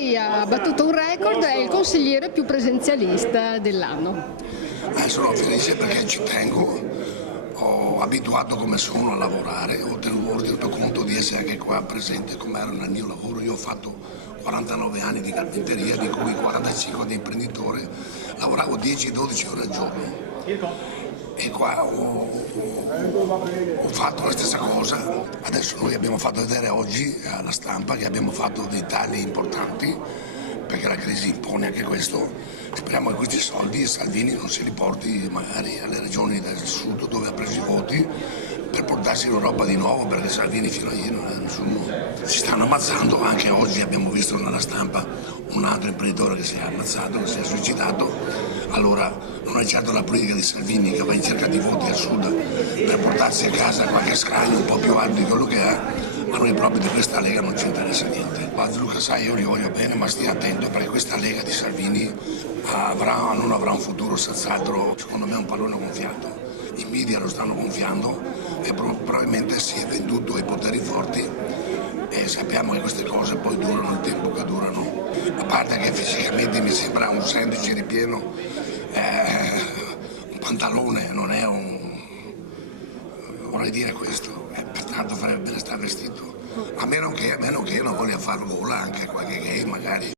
lei ha battuto un record, è il consigliere più presenzialista dell'anno. Sono felice perché ci tengo, ho abituato come sono a lavorare, ho tenuto conto di essere anche qua presente come era nel mio lavoro. Io ho fatto 49 anni di carpenteria, di cui 45 di imprenditore, lavoravo 10-12 ore al giorno e qua ho fatto la stessa cosa. Adesso noi abbiamo fatto vedere oggi alla stampa che abbiamo fatto dei tagli importanti perché la crisi impone anche questo. Speriamo che questi soldi Salvini non se li porti magari alle regioni del sud dove ha preso i voti per portarsi in Europa di nuovo, perché Salvini fino a ieri non è nessuno. Si stanno ammazzando, anche oggi abbiamo visto nella stampa un altro imprenditore che si è ammazzato, che si è suicidato. Allora non è certo la politica di Salvini che va in cerca di voti al sud per portarsi a casa qualche scranio un po' più alto di quello che ha. A noi proprio di questa Lega non ci interessa niente. Luca, sai, io li voglio bene, ma stia attento perché questa Lega di Salvini non avrà un futuro senz'altro, secondo me, un pallone gonfiato. I media lo stanno gonfiando e probabilmente si è venduto ai poteri forti e sappiamo che queste cose poi durano il tempo che durano. A parte che fisicamente mi sembra un sandwich ripieno, un pantalone, non è un... vorrei dire questo, pertanto farebbe bene stare vestito, a meno che non voglia far gola anche qualche gay magari.